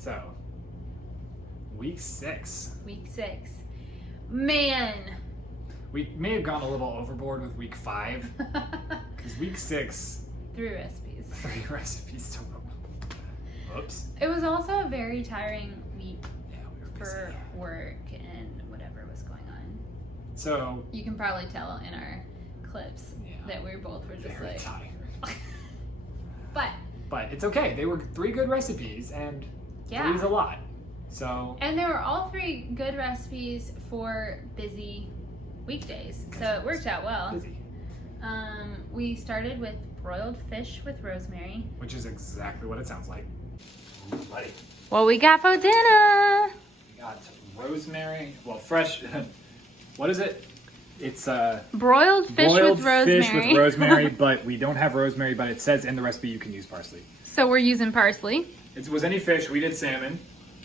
So, week 6. Week 6. Man. We may have gone a little overboard with week 5. Because week 6. 3 recipes. 3 recipes to roll. Oops. It was also a very tiring week We were for busy. work and whatever was going on. So, You can probably tell in our clips that we both were just very like. tired. But it's okay. They were 3 good recipes, and 3 is a lot. So. And they were all 3 good recipes for busy weekdays, so it worked out well. Busy. We started with broiled fish with rosemary, Which is exactly what it sounds like. Ooh, buddy. What we got for dinner? We got rosemary. Well, fresh. What is it? It's Broiled fish with rosemary. Fish with rosemary, but we don't have rosemary. But it says in the recipe you can use parsley. So we're using parsley. It was any fish. We did salmon.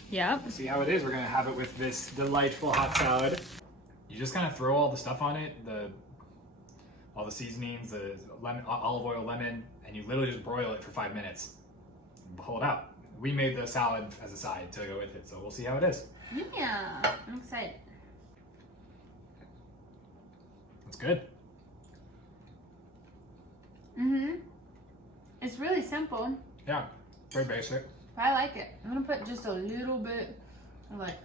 Yep. See how it is. We're gonna have it with this delightful hot salad. You just kind of throw all the stuff on it, all the seasonings, the lemon, olive oil, lemon, and you literally just broil it for 5 minutes. And pull it out. We made the salad as a side to go with it, so we'll see how it is. Yeah, I'm excited. It's good. It's really simple. Yeah, very basic. I like it. I'm gonna put just a little bit of like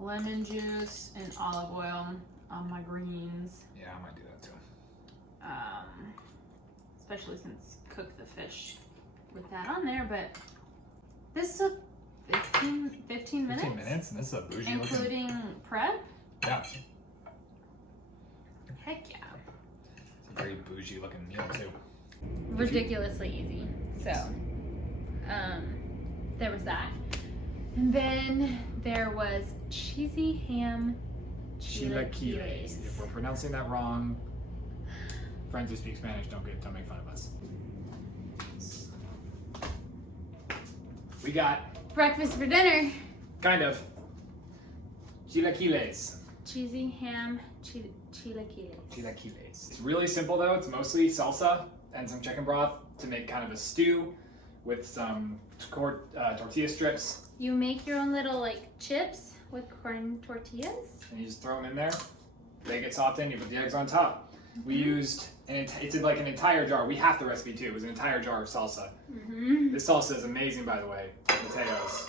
lemon juice and olive oil on my greens. Yeah, I might do that too. Especially since cook the fish with that on there, but this took 15 minutes. 15 minutes, and this is a bougie including looking. prep. Yeah, Heck yeah. it's a very bougie looking meal too. Ridiculously easy. So, there was that. And then there was cheesy ham chilaquiles. If we're pronouncing that wrong, friends who speak Spanish don't make fun of us. We got Breakfast for dinner. kind of chilaquiles. Cheesy ham chilaquiles. Chilaquiles. It's really simple though. It's mostly salsa and some chicken broth to make kind of a stew with some tortilla strips. You make your own little like chips with corn tortillas. And you just throw them in there. They get softened. You put the eggs on top. We used it's like an entire jar. We have the recipe too. It was an entire jar of salsa. This salsa is amazing, by the way. Potatoes.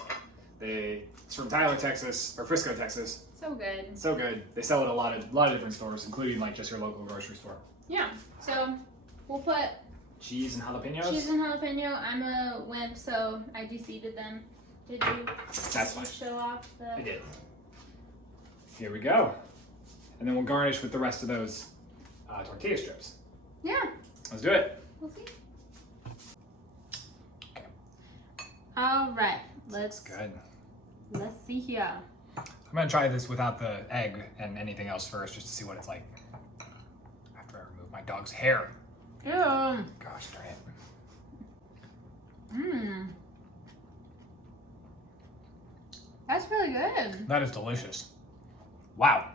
It's from Tyler, Texas, or Frisco, Texas. So good. So good. They sell it at a lot of different stores, including like just your local grocery store. Yeah. So we'll put Cheese and jalapenos. cheese and jalapeno. I'm a wimp, so I deseeded them. Did you? That's fine. Show off the. I did. Here we go. And then we'll garnish with the rest of those tortilla strips. Yeah. Let's do it. We'll see. All right. Let's Good. Let's see here. I'm gonna try this without the egg and anything else first, just to see what it's like. After I remove my dog's hair. Yeah. Gosh darn it. That's really good. That is delicious. Wow.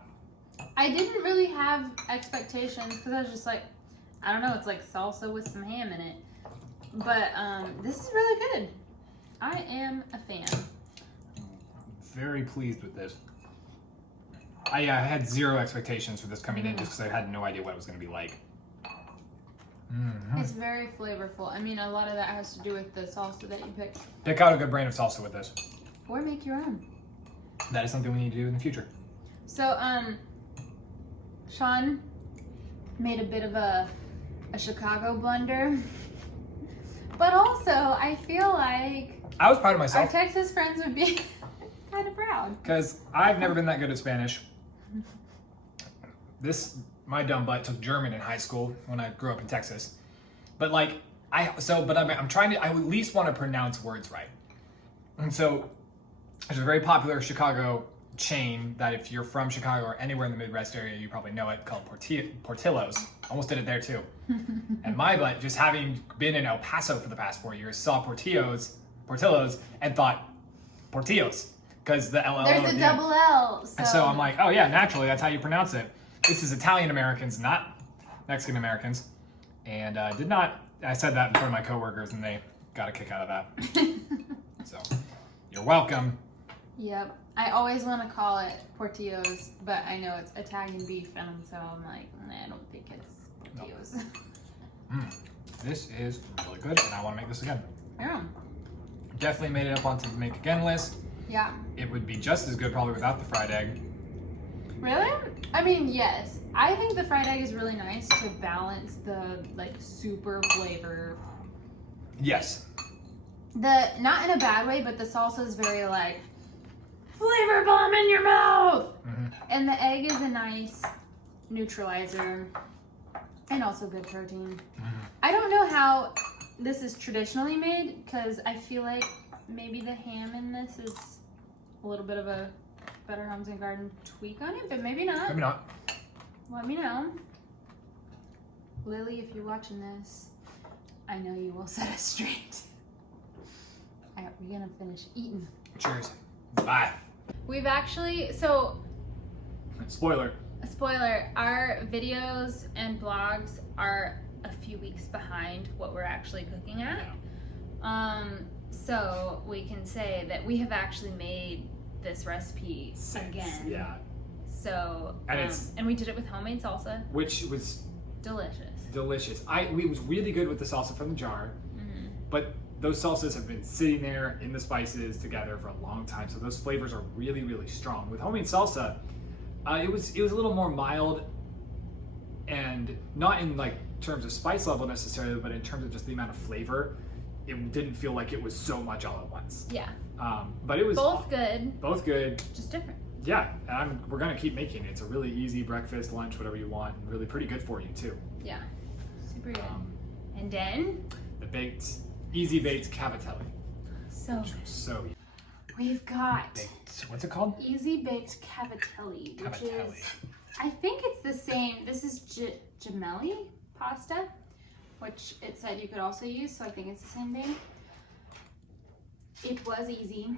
I didn't really have expectations because I was just like, I don't know, it's like salsa with some ham in it. But this is really good. I am a fan. Very pleased with this. I had zero expectations for this coming in just because I had no idea what it was going to be like. It's very flavorful. I mean, a lot of that has to do with the salsa that you pick. Pick out a good brand of salsa with this. Or make your own. That is something we need to do in the future. So, Sean made a bit of a Chicago blunder. But also, I feel like I was proud of our myself Texas friends would be kind of proud. because I've never been that good at Spanish. My dumb butt took German in high school when I grew up in Texas. But I'm trying to, I at least want to pronounce words right. And so there's a very popular Chicago chain that if you're from Chicago or anywhere in the Midwest area, you probably know it, called Portillo's. Almost did it there too. And my butt, just having been in El Paso for the past 4 years, saw Portillo's and thought Portillos because the LL. There's a double L. So I'm like, oh yeah, naturally that's how you pronounce it. This is Italian Americans, not Mexican Americans. And I said that in front of my coworkers and they got a kick out of that. So You're welcome. Yep. I always want to call it portillos, but I know it's Italian beef, and so I'm like, nah, I don't think it's portillos. This is really good, and I want to make this again. Yeah. Definitely made it up onto the make again list. Yeah. It would be just as good probably without the fried egg. Really? I mean, yes. I think the fried egg is really nice to balance the like super flavor. Yes. Not in a bad way, but the salsa is very like flavor bomb in your mouth. And the egg is a nice neutralizer and also good protein. I don't know how this is traditionally made because I feel like maybe the ham in this is a little bit of a Better Homes and Garden tweak on it, but maybe not. Maybe not. Let me know. Lily, if you're watching this, I know you will set us straight. Alright, we're gonna finish eating. Cheers. Bye. We've actually, so Spoiler. spoiler, our videos and blogs are a few weeks behind what we're actually cooking at. So we can say that we have actually made this recipe again. Yeah. So And and we did it with homemade salsa. Which was Delicious. delicious. It was really good with the salsa from the jar, but those salsas have been sitting there in the spices together for a long time, so those flavors are really, really strong. With homemade salsa, it was a little more mild, and not in like terms of spice level necessarily, but in terms of just the amount of flavor. It didn't feel like it was so much all at once. Yeah. But it was both good. Both good. Just different. Yeah, and we're gonna keep making it. It's a really easy breakfast, lunch, whatever you want, and really pretty good for you too. Yeah. Super good. And then The easy baked Cavatelli. so So we've got baked. What's it called? easy baked cavatelli, which Cavatelli. is, I think it's the same. This is gemelli pasta, which it said you could also use, so I think it's the same thing. It was easy,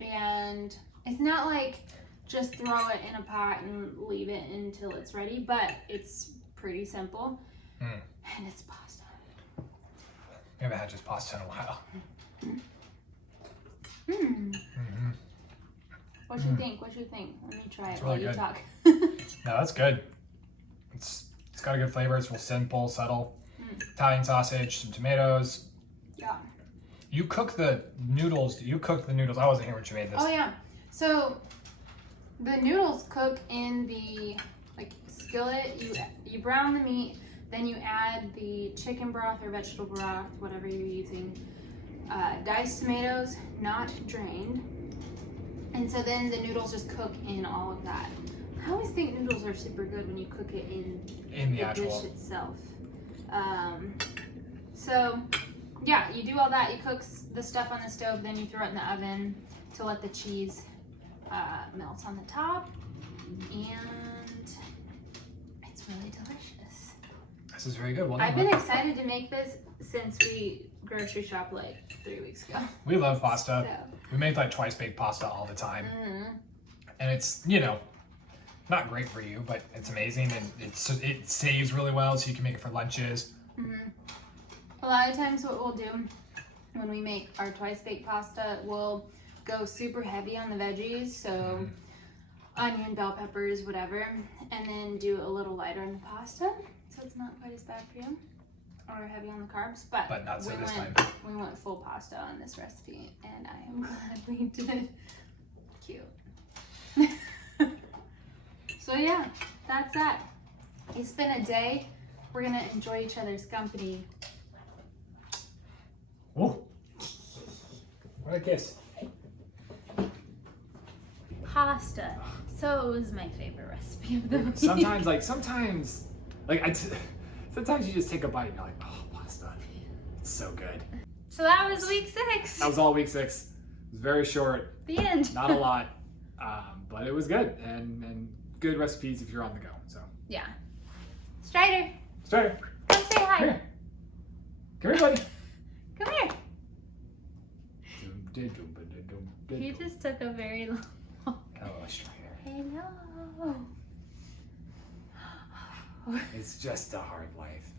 and it's not like just throw it in a pot and leave it until it's ready, but it's pretty simple, and it's pasta. We haven't had just pasta in a while. What you think? What you think? Let me try it really while you good. talk. No, that's good. It's got a good flavor. It's real simple, subtle. Italian sausage, some tomatoes. Yeah. You cook the noodles. I wasn't here when you made this. Oh yeah. So the noodles cook in the skillet. You brown the meat, then you add the chicken broth or vegetable broth, whatever you're using. Diced tomatoes, not drained. And so then the noodles just cook in all of that. I always think noodles are super good when you cook it in the actual dish itself. So yeah, you do all that. You cook the stuff on the stove, then you throw it in the oven to let the cheese melt on the top, and it's really delicious. This is very good. Well, I've been excited to make this since we grocery shopped like 3 weeks ago. We love pasta. So. We make like twice baked pasta all the time, and it's not great for you, but it's amazing, and it saves really well, so you can make it for lunches. A lot of times what we'll do when we make our twice baked pasta, we'll go super heavy on the veggies, so onion, bell peppers, whatever, and then do a little lighter in the pasta, so it's not quite as bad for you, or heavy on the carbs, but not so this time. We went full pasta on this recipe, and I am glad we did. Cute. So yeah, that's that. It's been a day. We're gonna enjoy each other's company. Oh, what a kiss. Pasta. So it was my favorite recipe of the week. Sometimes you just take a bite and you're like, oh, pasta. It's so good. So that was week 6. That was all week 6. It was very short. The end. Not a lot, but it was good, and good recipes if you're on the go. So Yeah. Strider, Strider, come say hi. come here. Come here, buddy. Come here. He just took a very long. Hello, Strider. Hello. It's just a hard life.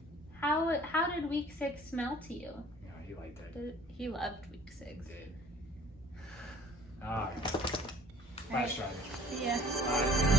How did week 6 smell to you? Yeah, he liked it. He loved week 6. He did. strategy. Yeah. Bye.